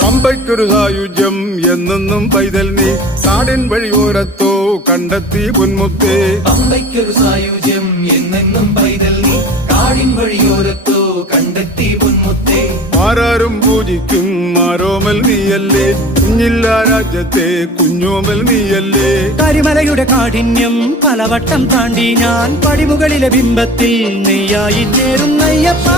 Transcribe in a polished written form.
പമ്പയ്ക്കൊരു സായുജ്യം എന്നെന്നും പൈതൽ നീ കാടിൻ വഴിയോരത്തോ കണ്ടെത്തി പൊന്മുത്തേ. പമ്പയ്ക്കൊരു സായുജ്യം എന്നെന്നും പൈതൽ നീ കാടിൻ വഴിയോരത്തോ കണ്ടെത്തി പൊന്മുത്തേ. ആരാരും പൂജിക്കും ആരോമൽ നീയല്ലേ, കുഞ്ഞില്ലാ രാജ്യത്തെ കുഞ്ഞോമൽ നീയല്ലേ. കരിമലയുടെ കാഠിന്യം പലവട്ടം താണ്ടി ഞാൻ പടിമുകളിലെ ബിംബത്തിൽ നെയ്യായി ചേരുന്നയ്യപ്പ.